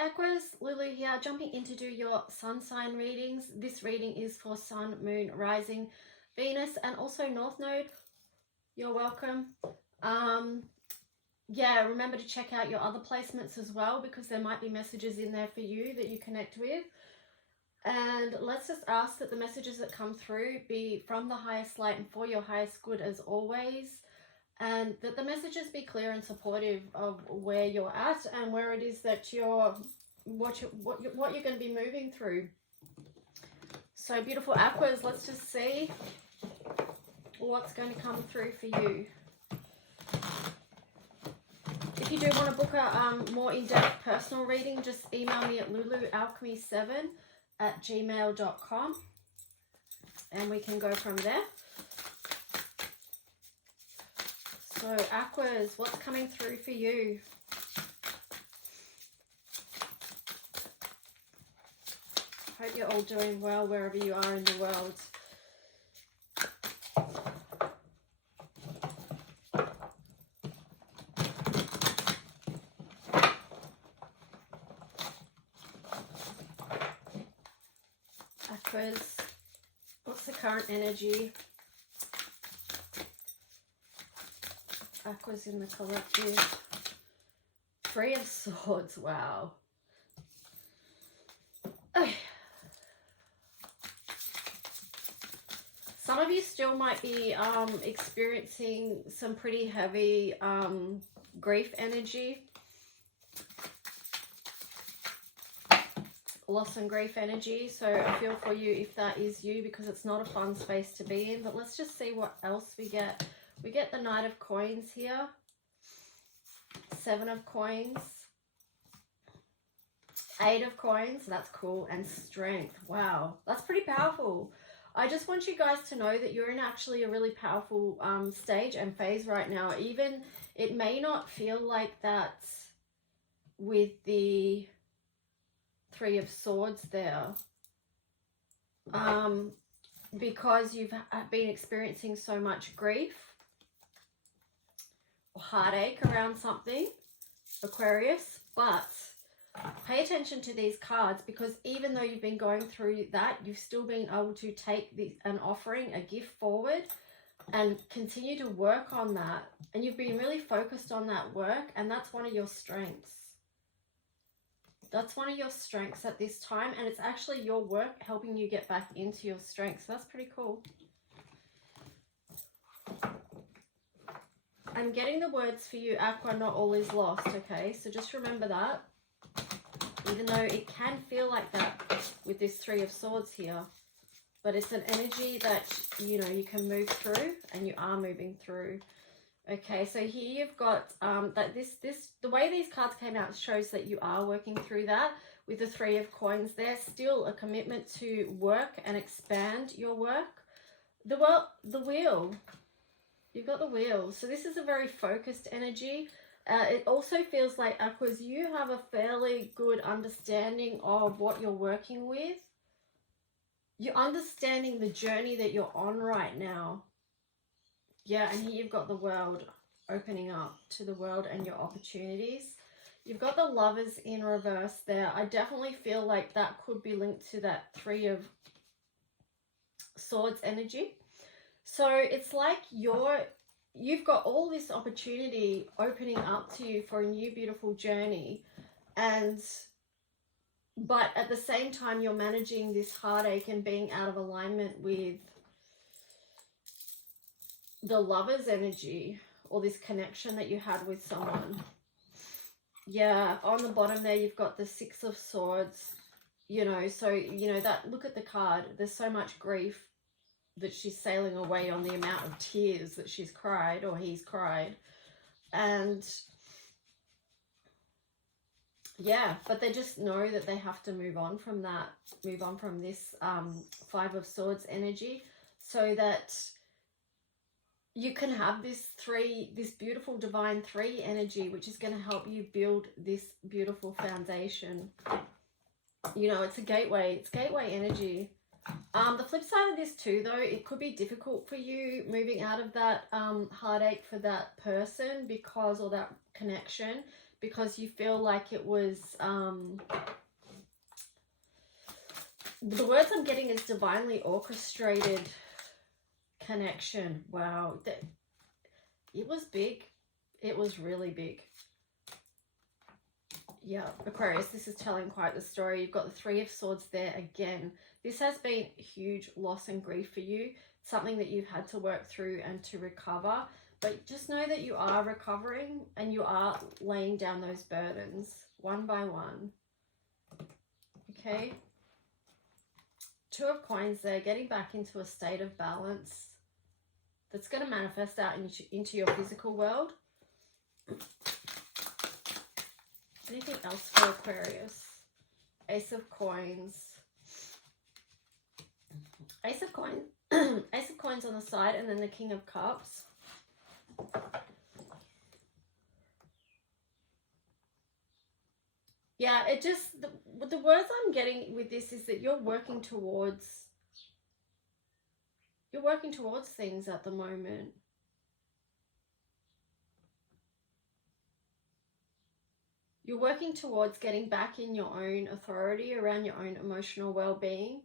Aquas, Lulu here, jumping in to do your sun sign readings. This reading is for Sun, Moon, Rising, Venus, and also North Node. You're welcome. Yeah, remember to check out your other placements as well, because there might be messages in there for you that you connect with. And let's just ask that the messages that come through be from the highest light and for your highest good as always. And that the messages be clear and supportive of where you're at and where it is that what you're going to be moving through. So beautiful Aquas, let's just see what's going to come through for you. If you do want to book a more in-depth personal reading, just email me at lulualchemy7@gmail.com and we can go from there. So Aquas, what's coming through for you? Hope you're all doing well wherever you are in the world. Aquas, what's the current energy? Aquas in the collective. 3 of Swords, wow. Okay. Some of you still might be experiencing some pretty heavy grief energy. Loss and grief energy. So I feel for you if that is you, because it's not a fun space to be in. But let's just see what else we get. We get the Knight of Coins here, 7 of Coins, 8 of Coins, that's cool, and Strength. Wow, that's pretty powerful. I just want you guys to know that you're in actually a really powerful stage and phase right now. Even it may not feel like that with the 3 of Swords there, because you've been experiencing so much grief, heartache around something, Aquarius. But pay attention to these cards, because even though you've been going through that, you've still been able to take an offering, a gift forward and continue to work on that. And you've been really focused on that work, and that's one of your strengths. That's one of your strengths at this time, and it's actually your work helping you get back into your strengths. So that's pretty cool. I'm getting the words for you, Aqua, not all is lost, okay? So just remember that, even though it can feel like that with this 3 of Swords here, but it's an energy that, you know, you can move through, and you are moving through. Okay, so here you've got that the way these cards came out shows that you are working through that with the 3 of Coins. There's still a commitment to work and expand your work. The Wheel. You've got the Wheel. So this is a very focused energy. It also feels like, Aquas, you have a fairly good understanding of what you're working with. You're understanding the journey that you're on right now. Yeah, and here you've got the World, opening up to the world and your opportunities. You've got the Lovers in reverse there. I definitely feel like that could be linked to that 3 of Swords energy. So it's like you've got all this opportunity opening up to you for a new beautiful journey, but at the same time you're managing this heartache and being out of alignment with the Lover's energy, or this connection that you had with someone. Yeah, on the bottom there you've got the 6 of Swords, you know, so you know that, look at the card, there's so much grief that she's sailing away on, the amount of tears that she's cried, or he's cried. And yeah, but they just know that they have to move on from that, move on from this 5 of Swords energy, so that you can have this beautiful divine 3 energy, which is going to help you build this beautiful foundation. You know, it's a gateway, it's gateway energy. The flip side of this too, though, it could be difficult for you moving out of that heartache for that person because, or that connection, because you feel like it was, the words I'm getting is divinely orchestrated connection. Wow. It was big. It was really big. Yeah, Aquarius, this is telling quite the story. You've got the Three of Swords there again. This has been huge loss and grief for you, something that you've had to work through and to recover. But just know that you are recovering and you are laying down those burdens one by one. Okay? Two of Coins there, getting back into a state of balance that's going to manifest out into your physical world. Anything else for Aquarius? Ace of Coins. Ace of Coins. Ace of Coins on the side, and then the King of Cups. Yeah, it just, the words I'm getting with this is that you're working towards things at the moment. You're working towards getting back in your own authority around your own emotional well-being.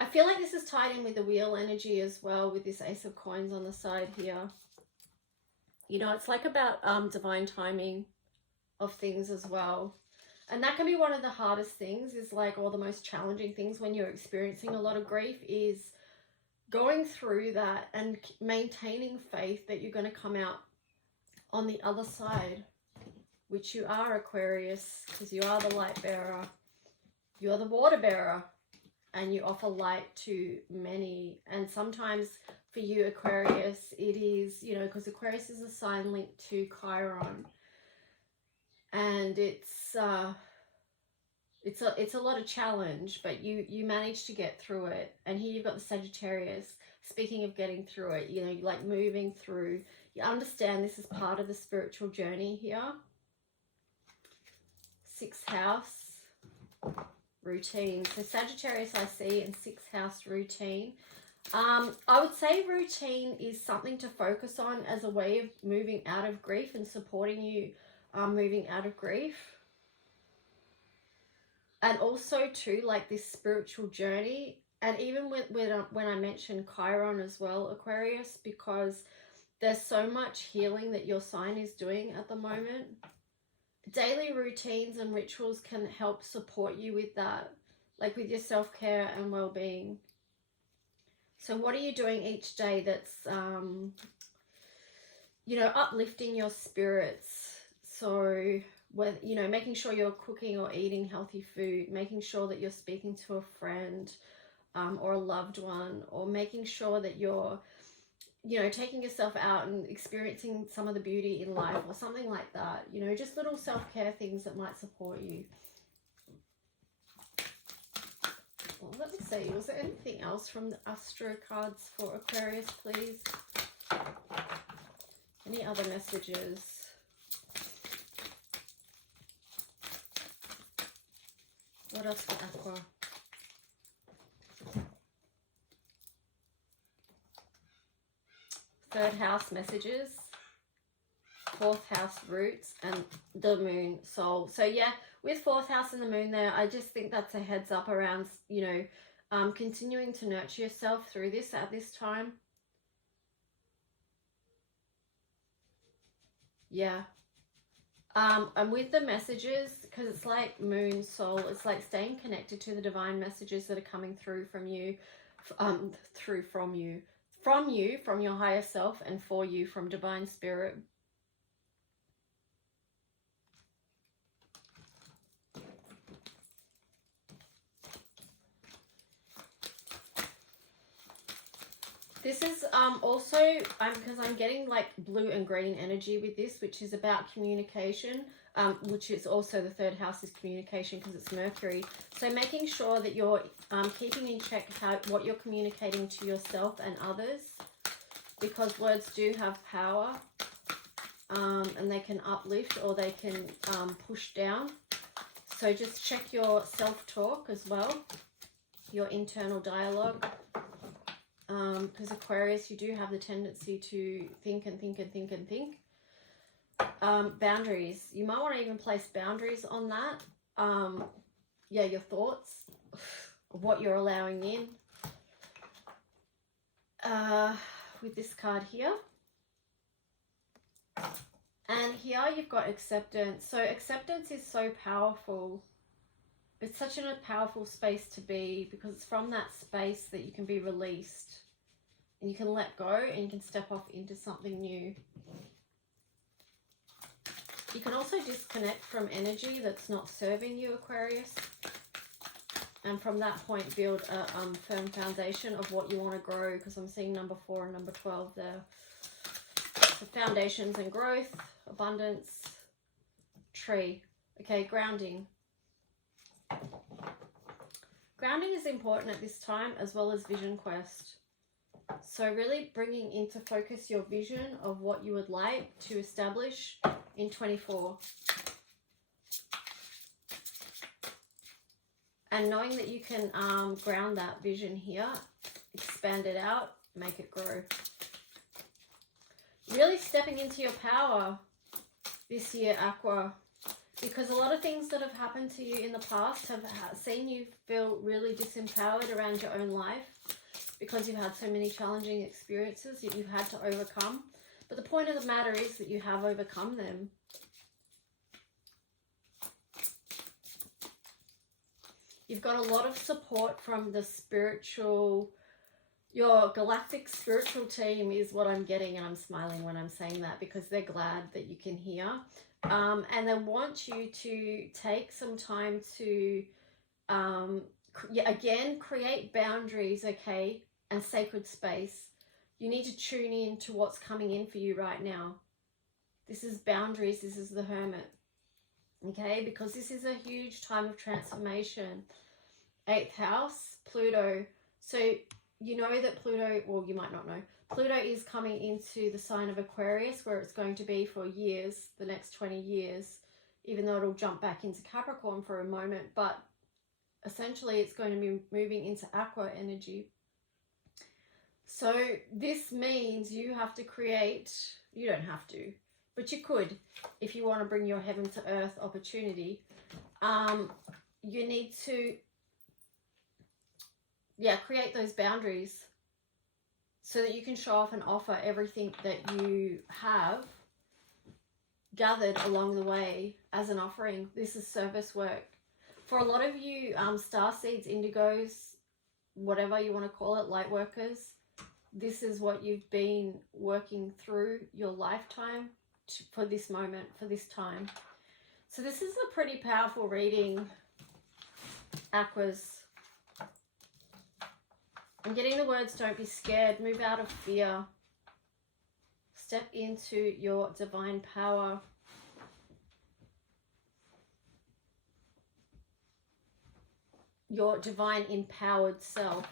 I feel like this is tied in with the Wheel energy as well, with this Ace of Coins on the side here. You know, it's like about divine timing of things as well. And that can be one of the hardest things, is like, or the most challenging things when you're experiencing a lot of grief, is going through that and maintaining faith that you're going to come out on the other side, which you are, Aquarius, because you are the light bearer. You are the water bearer, and you offer light to many. And sometimes for you, Aquarius, it is, you know, because Aquarius is a sign linked to Chiron, and it's a lot of challenge, but you manage to get through it. And here you've got the Sagittarius. Speaking of getting through it, you know, like moving through, you understand this is part of the spiritual journey here. Sixth house, routine. So Sagittarius I see in sixth house, routine. I would say routine is something to focus on as a way of moving out of grief and supporting you moving out of grief. And also too, like this spiritual journey. And even when I mentioned Chiron as well, Aquarius, because there's so much healing that your sign is doing at the moment. Daily routines and rituals can help support you with that, like with your self-care and well-being. So what are you doing each day that's, you know, uplifting your spirits? So, you know, making sure you're cooking or eating healthy food, making sure that you're speaking to a friend or a loved one, or making sure that you're, you know, taking yourself out and experiencing some of the beauty in life or something like that. You know, just little self-care things that might support you. Well, let me see. Was there anything else from the Astro cards for Aquarius, please? Any other messages? What else for Aqua? Third house messages, fourth house roots, and the moon soul. So yeah, with fourth house and the moon there, I just think that's a heads up around, you know, continuing to nurture yourself through this at this time. Yeah. And with the messages, because it's like moon soul, it's like staying connected to the divine messages that are coming through from you, from your higher self, and for you from divine spirit. This is also, because I'm getting like blue and green energy with this, which is about communication, which is also the third house is communication because it's Mercury. So making sure that you're keeping in check what you're communicating to yourself and others, because words do have power. and they can uplift or they can push down. So just check your self-talk as well, your internal dialogue. Because Aquarius, you do have the tendency to think and think and think and think. Boundaries. You might want to even place boundaries on that. Yeah, your thoughts, what you're allowing in. With this card here. And here you've got acceptance. So acceptance is so powerful. It's such a powerful space to be, because it's from that space that you can be released. And you can let go and you can step off into something new. You can also disconnect from energy that's not serving you, Aquarius. And from that point, build a firm foundation of what you want to grow, because I'm seeing number 4 and number 12 there. So foundations and growth, abundance, tree. Okay, grounding. Grounding is important at this time, as well as vision quest. So really bringing into focus your vision of what you would like to establish in 24. And knowing that you can ground that vision here, expand it out, make it grow. Really stepping into your power this year, Aqua. Because a lot of things that have happened to you in the past have seen you feel really disempowered around your own life, because you've had so many challenging experiences that you've had to overcome. But the point of the matter is that you have overcome them. You've got a lot of support from the spiritual, your galactic spiritual team is what I'm getting, and I'm smiling when I'm saying that, because they're glad that you can hear. And they want you to take some time to, again, create boundaries, okay, and sacred space. You need to tune in to what's coming in for you right now. This is boundaries. This is the Hermit, okay, because this is a huge time of transformation. 8th house, Pluto. So you know that Pluto, well, you might not know, Pluto is coming into the sign of Aquarius, where it's going to be for years, the next 20 years, even though it'll jump back into Capricorn for a moment. But essentially it's going to be moving into Aqua energy. So this means you have to create, you don't have to, but you could, if you want to bring your heaven to earth opportunity. You need to, create those boundaries so that you can show off and offer everything that you have gathered along the way as an offering. This is service work. For a lot of you, starseeds, indigos, whatever you want to call it, light workers, this is what you've been working through your lifetime for this moment, for this time. So this is a pretty powerful reading, Aquas. I'm getting the words, don't be scared, move out of fear, step into your divine power. Your divine empowered self.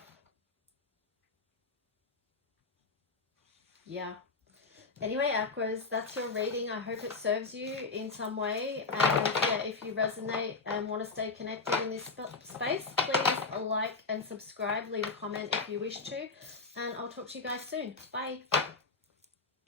Yeah. Anyway, Aquas, that's your reading. I hope it serves you in some way. And yeah, if you resonate and want to stay connected in this space, please like and subscribe. Leave a comment if you wish to. And I'll talk to you guys soon. Bye.